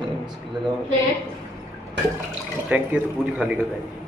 मुश्किल लगा टैंकी तो पूरी खाली कर देंगे।